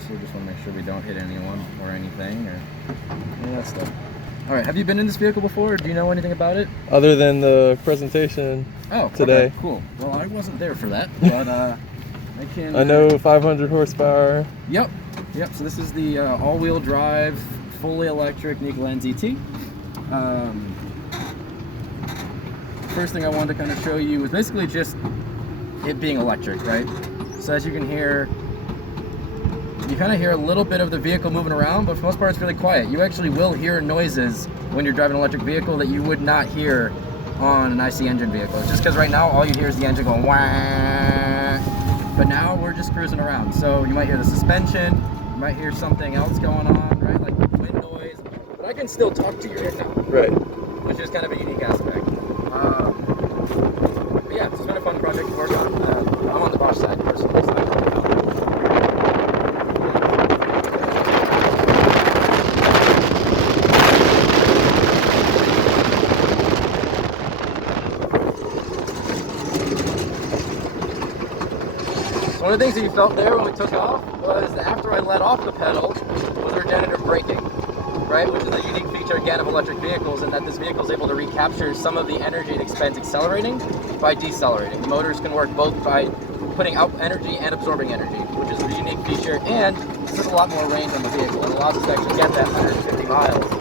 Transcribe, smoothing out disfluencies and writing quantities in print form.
so we just want to make sure we don't hit anyone or anything or any of that stuff. All right, have you been in this vehicle before? Or do you know anything about it? Other than the presentation today. Okay, cool. Well, I wasn't there for that, but I know 500 horsepower. Yep. So this is the all-wheel drive, fully electric Nikola NZT. First thing I wanted to kind of show you was basically just it being electric, right? So as you can hear, you kind of hear a little bit of the vehicle moving around, but for the most part it's really quiet. You actually will hear noises when you're driving an electric vehicle that you would not hear on an IC engine vehicle. Just because right now all you hear is the engine going wah. But now we're just cruising around. So you might hear the suspension, you might hear something else going on, right? Like wind noise. But I can still talk to you right now. Right. Which is kind of a unique aspect. But yeah, it's been a fun project to work on. I'm on the Bosch side personally. So one of the things that you felt there when we took off was that after I let off the pedal was regenerative braking, right? Which is a unique feature again of electric vehicles, in that this vehicle is able to recapture some of the energy it expends accelerating by decelerating. Motors can work both by putting out energy and absorbing energy, which is a unique feature, and this is a lot more range on the vehicle. It allows us to actually get that 150 miles